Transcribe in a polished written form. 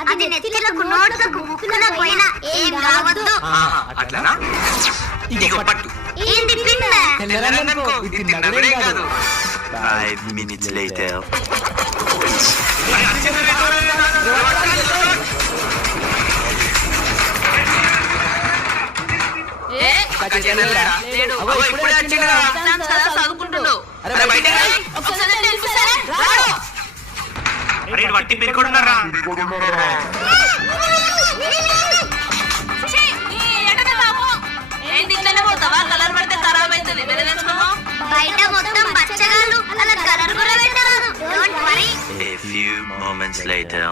అది నెత్తిలకు నోట్లకు ముక్కున పోయినా ఏం రావద్దు. అట్లనా? ఇదిగో పట్టు. ఏంది పిండ? తెల్లరనుకో, ఇది నగడే కాదు. 5 minutes later. వట్టి పిరుకుడున్నారా? బయట మొత్తం బచ్చగాళ్ళు అలా కలర్ కూడా పెట్టారు. Don't worry. A few moments later.